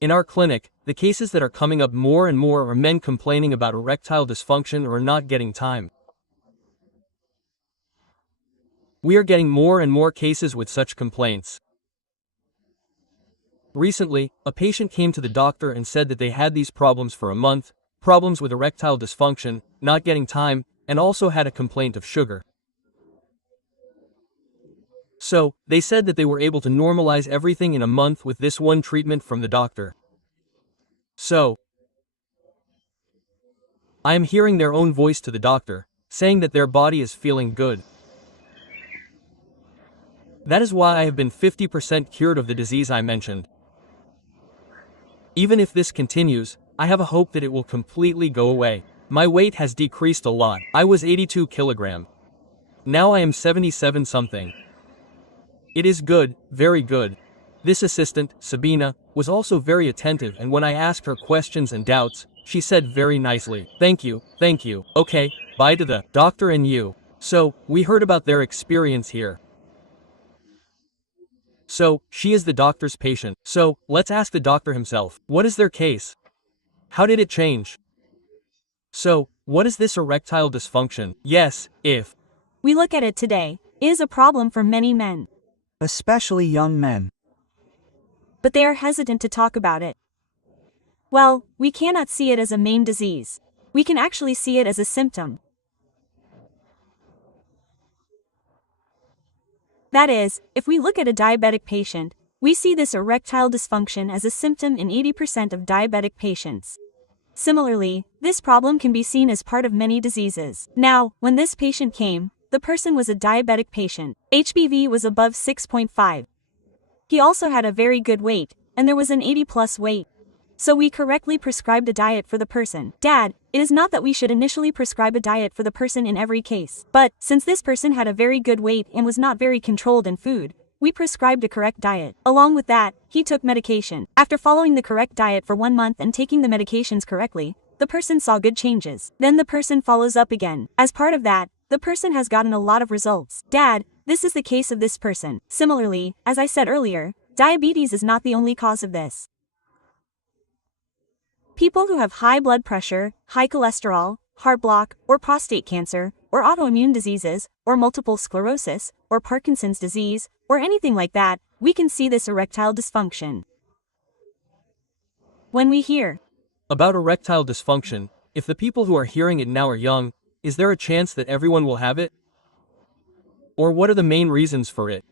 In our clinic, the cases that are coming up more and more are men complaining about erectile dysfunction or not getting time. We are getting more and more cases with such complaints. Recently, a patient came to the doctor and said that they had these problems for a month, problems with erectile dysfunction, not getting time, and also had a complaint of sugar. So, they said that they were able to normalize everything in a month with this one treatment from the doctor. So, I am hearing their own voice to the doctor, saying that their body is feeling good. That is why I have been 50% cured of the disease I mentioned. Even if this continues, I have a hope that it will completely go away. My weight has decreased a lot. I was 82 kilograms. Now I am 77 something. It is good, very good. This assistant, Sabina, was also very attentive, and when I asked her questions and doubts, she said very nicely, thank you, okay, bye to the doctor and you. So, we heard about their experience here. So, she is the doctor's patient. So, let's ask the doctor himself, what is their case? How did it change? So, what is this erectile dysfunction? Yes, if we look at it today, it is a problem for many men, especially young men. But they are hesitant to talk about it. Well, we cannot see it as a main disease. We can actually see it as a symptom. That is, if we look at a diabetic patient, we see this erectile dysfunction as a symptom in 80% of diabetic patients. Similarly, this problem can be seen as part of many diseases. Now, when this patient came, the person was a diabetic patient. HbV was above 6.5. He also had a very good weight, and there was an 80+ weight. So we correctly prescribed a diet for the person. Dad, it is not that we should initially prescribe a diet for the person in every case. But, since this person had a very good weight and was not very controlled in food, we prescribed a correct diet. Along with that, he took medication. After following the correct diet for 1 month and taking the medications correctly, the person saw good changes. Then the person follows up again. As part of that, the person has gotten a lot of results. Dad, this is the case of this person. Similarly, as I said earlier, diabetes is not the only cause of this. People who have high blood pressure, high cholesterol, heart block, or prostate cancer, or autoimmune diseases, or multiple sclerosis, or Parkinson's disease, or anything like that, we can see this erectile dysfunction. When we hear about erectile dysfunction, if the people who are hearing it now are young, is there a chance that everyone will have it? Or what are the main reasons for it?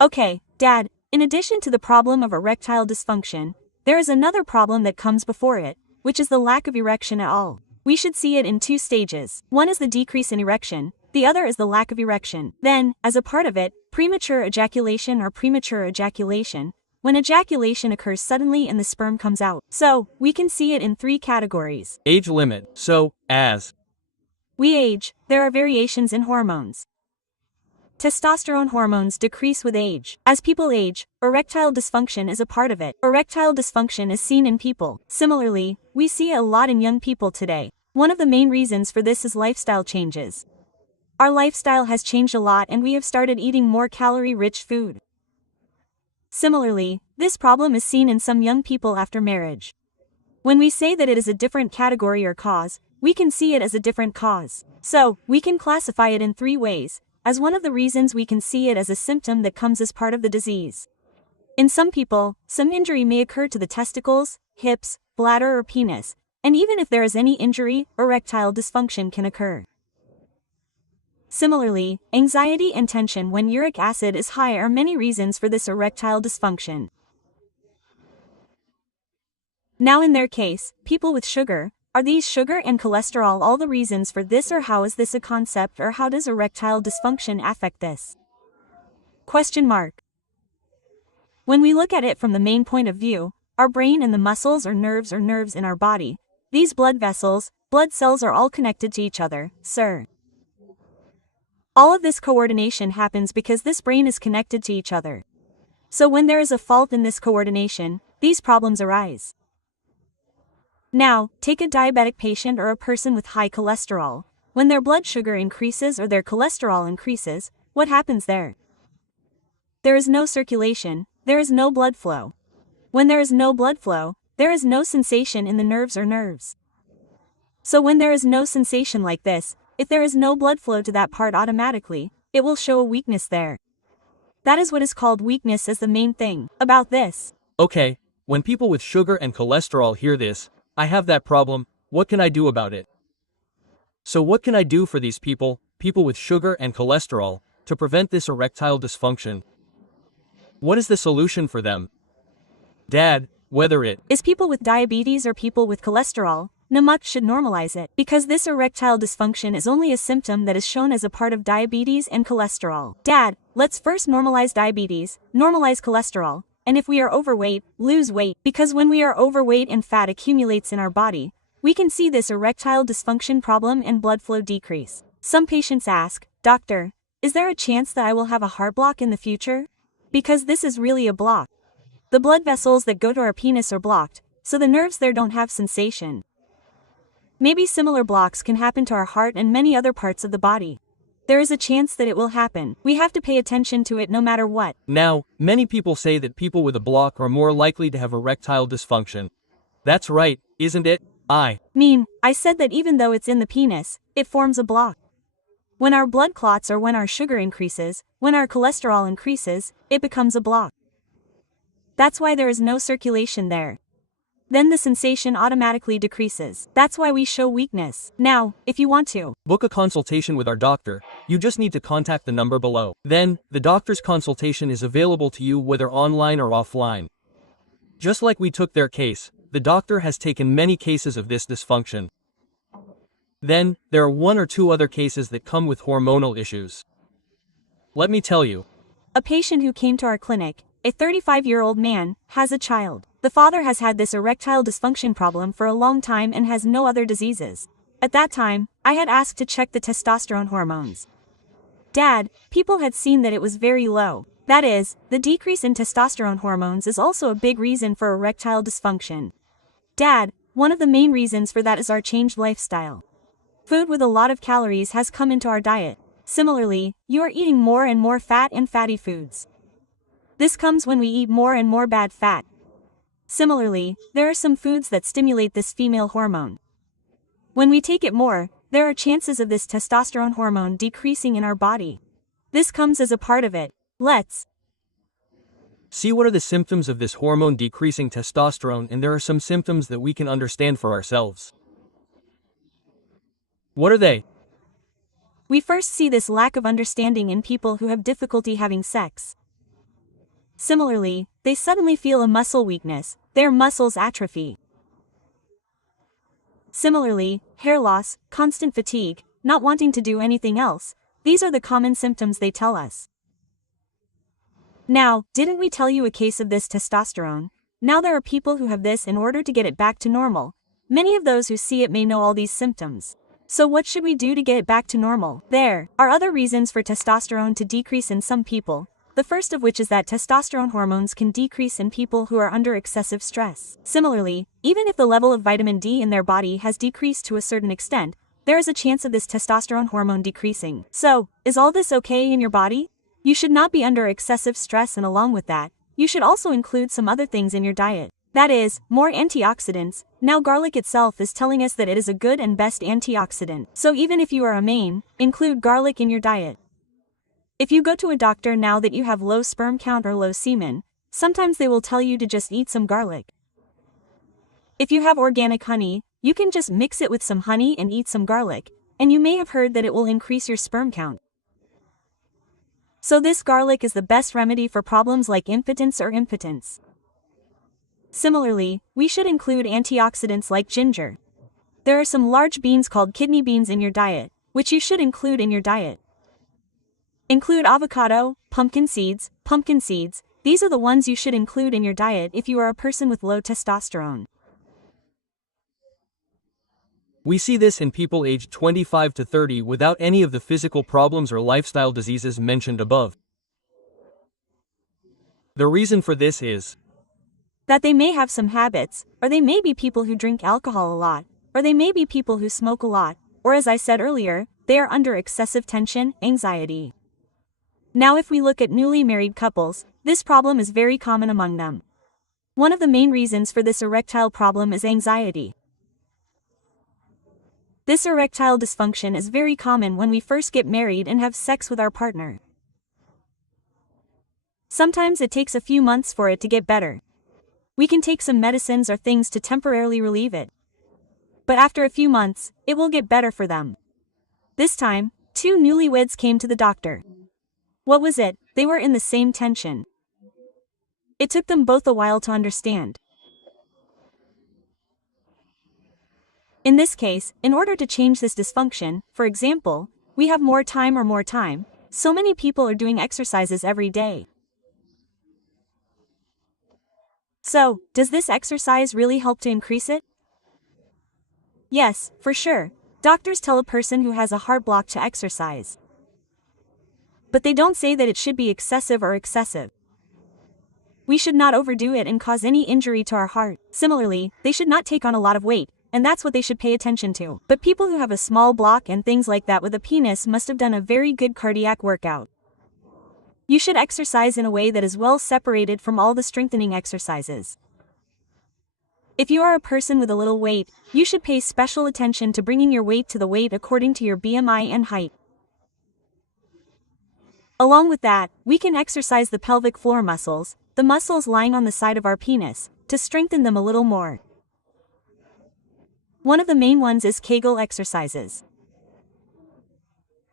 Okay, Dad, in addition to the problem of erectile dysfunction, there is another problem that comes before it, which is the lack of erection at all. We should see it in 2 stages. One is the decrease in erection, the other is the lack of erection. Then, as a part of it, premature ejaculation or premature ejaculation, when ejaculation occurs suddenly and the sperm comes out. So, we can see it in 3 categories. Age limit. So, as we age, there are variations in hormones. Testosterone hormones decrease with age. As people age, erectile dysfunction is a part of it. Erectile dysfunction is seen in people. Similarly, we see it a lot in young people today. One of the main reasons for this is lifestyle changes. Our lifestyle has changed a lot and we have started eating more calorie-rich food. Similarly, this problem is seen in some young people after marriage. When we say that it is a different category or cause, we can see it as a different cause. So, we can classify it in 3 ways. As one of the reasons we can see it as a symptom that comes as part of the disease. In some people, some injury may occur to the testicles, hips, bladder or penis, and even if there is any injury, erectile dysfunction can occur. Similarly, anxiety and tension when uric acid is high are many reasons for this erectile dysfunction. Now in their case, people with sugar, are these sugar and cholesterol all the reasons for this, or how is this a concept, or how does erectile dysfunction affect this? Question mark. When we look at it from the main point of view, our brain and the muscles or nerves in our body, these blood vessels, blood cells are all connected to each other, sir. All of this coordination happens because this brain is connected to each other. So when there is a fault in this coordination, these problems arise. Now, take a diabetic patient or a person with high cholesterol. When their blood sugar increases or their cholesterol increases, what happens there? There is no circulation, there is no blood flow. When there is no blood flow, there is no sensation in the nerves or nerves. So when there is no sensation like this, if there is no blood flow to that part automatically, it will show a weakness there. That is what is called weakness as the main thing about this. Okay, when people with sugar and cholesterol hear this, I have that problem, what can I do about it? So what can I do for these people with sugar and cholesterol, to prevent this erectile dysfunction? What is the solution for them? Dad, whether it is people with diabetes or people with cholesterol, Namak should normalize it, because this erectile dysfunction is only a symptom that is shown as a part of diabetes and cholesterol. Dad, let's first normalize diabetes, normalize cholesterol, and if we are overweight, lose weight, because when we are overweight and fat accumulates in our body, we can see this erectile dysfunction problem and blood flow decrease. Some patients ask, Doctor, is there a chance that I will have a heart block in the future? Because this is really a block. The blood vessels that go to our penis are blocked, so the nerves there don't have sensation. Maybe similar blocks can happen to our heart and many other parts of the body. There is a chance that it will happen. We have to pay attention to it no matter what. Now, many people say that people with a block are more likely to have erectile dysfunction. That's right, isn't it? I said that even though it's in the penis, it forms a block. When our blood clots or when our sugar increases, when our cholesterol increases, it becomes a block. That's why there is no circulation there. Then the sensation automatically decreases. That's why we show weakness. Now, if you want to book a consultation with our doctor, you just need to contact the number below. Then, the doctor's consultation is available to you whether online or offline. Just like we took their case, the doctor has taken many cases of this dysfunction. Then, there are 1 or 2 other cases that come with hormonal issues. Let me tell you. A patient who came to our clinic, a 35-year-old man, has a child. The father has had this erectile dysfunction problem for a long time and has no other diseases. At that time, I had asked to check the testosterone hormones. Dad, people had seen that it was very low. That is, the decrease in testosterone hormones is also a big reason for erectile dysfunction. Dad, one of the main reasons for that is our changed lifestyle. Food with a lot of calories has come into our diet. Similarly, you are eating more and more fat and fatty foods. This comes when we eat more and more bad fat. Similarly, there are some foods that stimulate this female hormone. When we take it more, there are chances of this testosterone hormone decreasing in our body. This comes as a part of it. Let's see what are the symptoms of this hormone decreasing testosterone, and there are some symptoms that we can understand for ourselves. What are they? We first see this lack of understanding in people who have difficulty having sex. Similarly, they suddenly feel a muscle weakness, their muscles atrophy. Similarly, hair loss, constant fatigue, not wanting to do anything else, these are the common symptoms they tell us. Now, didn't we tell you a case of this testosterone? Now there are people who have this in order to get it back to normal. Many of those who see it may know all these symptoms. So what should we do to get it back to normal? There are other reasons for testosterone to decrease in some people. The first of which is that testosterone hormones can decrease in people who are under excessive stress. Similarly, even if the level of vitamin D in their body has decreased to a certain extent, there is a chance of this testosterone hormone decreasing. So, is all this okay in your body? You should not be under excessive stress, and along with that, you should also include some other things in your diet. That is, more antioxidants. Now garlic itself is telling us that it is a good and best antioxidant. So even if you are a man, include garlic in your diet. If you go to a doctor now that you have low sperm count or low semen, sometimes they will tell you to just eat some garlic. If you have organic honey, you can just mix it with some honey and eat some garlic, and you may have heard that it will increase your sperm count. So this garlic is the best remedy for problems like impotence or impotence. Similarly, we should include antioxidants like ginger. There are some large beans called kidney beans in your diet, which you should include in your diet. Include avocado, pumpkin seeds, these are the ones you should include in your diet if you are a person with low testosterone. We see this in people aged 25 to 30 without any of the physical problems or lifestyle diseases mentioned above. The reason for this is that they may have some habits, or they may be people who drink alcohol a lot, or they may be people who smoke a lot, or as I said earlier, they are under excessive tension, anxiety. Now if we look at newly married couples, this problem is very common among them. One of the main reasons for this erectile problem is anxiety. This erectile dysfunction is very common when we first get married and have sex with our partner. Sometimes it takes a few months for it to get better. We can take some medicines or things to temporarily relieve it. But after a few months, it will get better for them. This time, two newlyweds came to the doctor. What was it? They were in the same tension. It took them both a while to understand. In this case, in order to change this dysfunction, for example, we have more time, so many people are doing exercises every day. So, does this exercise really help to increase it? Yes, for sure. Doctors tell a person who has a heart block to exercise. But they don't say that it should be excessive or excessive. We should not overdo it and cause any injury to our heart. Similarly, they should not take on a lot of weight, and that's what they should pay attention to. But people who have a small block and things like that with a penis must have done a very good cardiac workout. You should exercise in a way that is well separated from all the strengthening exercises. If you are a person with a little weight, you should pay special attention to bringing your weight to the weight according to your BMI and height. Along with that, we can exercise the pelvic floor muscles, the muscles lying on the side of our penis, to strengthen them a little more. One of the main ones is Kegel exercises.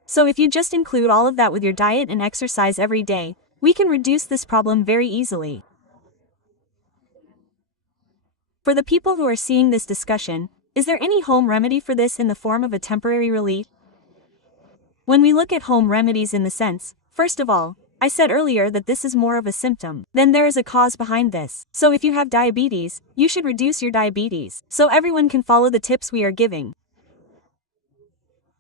So if you just include all of that with your diet and exercise every day, we can reduce this problem very easily. For the people who are seeing this discussion, is there any home remedy for this in the form of a temporary relief? When we look at home remedies in the sense, first of all, I said earlier that this is more of a symptom. Then there is a cause behind this. So if you have diabetes, you should reduce your diabetes, so everyone can follow the tips we are giving.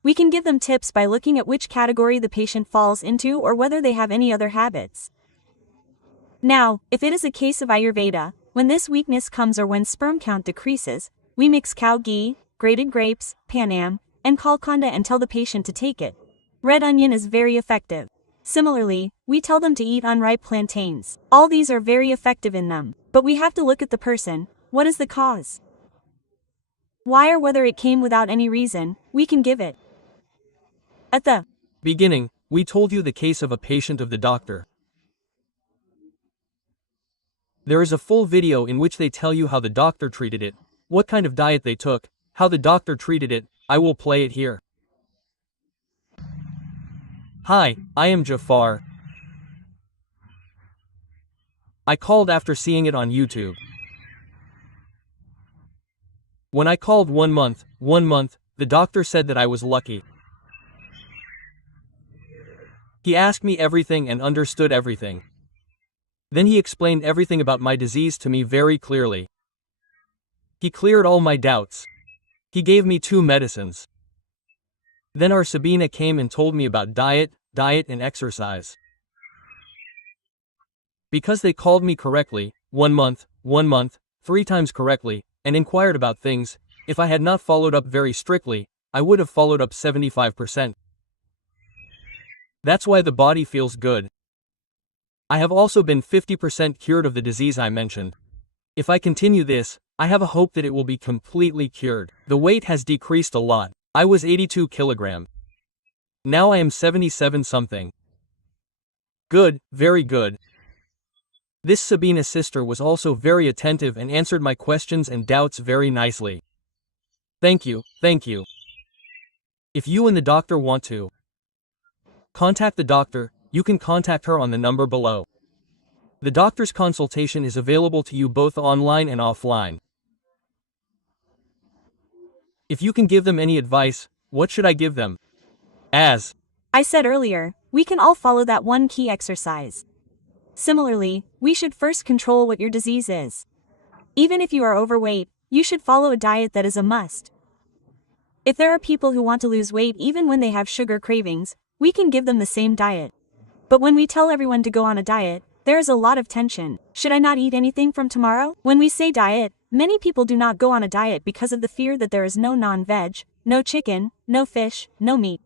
We can give them tips by looking at which category the patient falls into or whether they have any other habits. Now, if it is a case of Ayurveda, when this weakness comes or when sperm count decreases, we mix cow ghee, grated grapes, panam, and kalkanda and tell the patient to take it. Red onion is very effective. Similarly, we tell them to eat unripe plantains. All these are very effective in them. But we have to look at the person. What is the cause? Why or whether it came without any reason, we can give it. At the beginning, we told you the case of a patient of the doctor. There is a full video in which they tell you how the doctor treated it, what kind of diet they took, how the doctor treated it. I will play it here. Hi, I am Jafar. I called after seeing it on YouTube. When I called 1 month, the doctor said that I was lucky. He asked me everything and understood everything. Then he explained everything about my disease to me very clearly. He cleared all my doubts. He gave me 2 medicines. Then our Sabina came and told me about diet and exercise. Because they called me correctly, 1 month, 3 times correctly, and inquired about things, if I had not followed up very strictly, I would have followed up 75%. That's why the body feels good. I have also been 50% cured of the disease I mentioned. If I continue this, I have a hope that it will be completely cured. The weight has decreased a lot. I was 82 kilograms. Now I am 77 something. Good, very good. This Sabina sister was also very attentive and answered my questions and doubts very nicely. Thank you. If you and the doctor want to contact the doctor, you can contact her on the number below. The doctor's consultation is available to you both online and offline. If you can give them any advice, what should I give them? As I said earlier, we can all follow that one key exercise. Similarly, we should first control what your disease is. Even if you are overweight, you should follow a diet that is a must. If there are people who want to lose weight even when they have sugar cravings, we can give them the same diet. But when we tell everyone to go on a diet, there is a lot of tension. Should I not eat anything from tomorrow? When we say diet, many people do not go on a diet because of the fear that there is no non-veg, no chicken, no fish, no meat.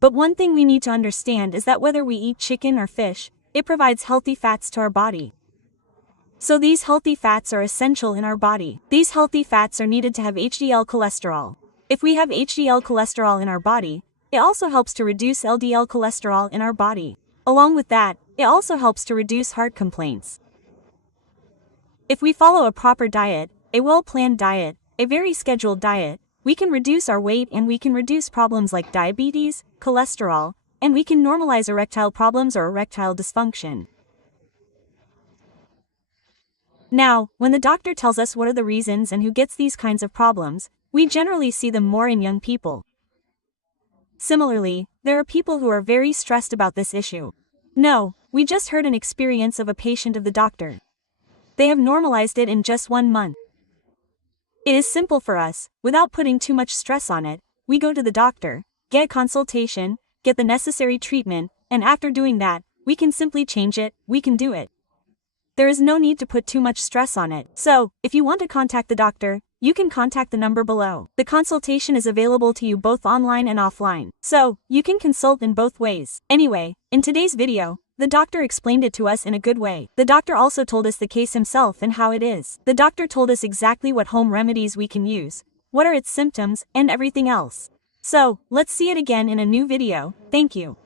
But one thing we need to understand is that whether we eat chicken or fish, it provides healthy fats to our body. So these healthy fats are essential in our body. These healthy fats are needed to have HDL cholesterol. If we have HDL cholesterol in our body, it also helps to reduce LDL cholesterol in our body. Along with that, it also helps to reduce heart complaints. If we follow a proper diet, a well-planned diet, a very scheduled diet, we can reduce our weight and we can reduce problems like diabetes, cholesterol, and we can normalize erectile problems or erectile dysfunction. Now, when the doctor tells us what are the reasons and who gets these kinds of problems, we generally see them more in young people. Similarly, there are people who are very stressed about this issue. No, we just heard an experience of a patient of the doctor. They have normalized it in just 1 month. It is simple for us, without putting too much stress on it, we go to the doctor, get a consultation, get the necessary treatment, and after doing that, we can simply change it, we can do it. There is no need to put too much stress on it. So, if you want to contact the doctor, you can contact the number below. The consultation is available to you both online and offline. So, you can consult in both ways. Anyway, in today's video, the doctor explained it to us in a good way. The doctor also told us the case himself and how it is. The doctor told us exactly what home remedies we can use, what are its symptoms, and everything else. So, let's see it again in a new video. Thank you.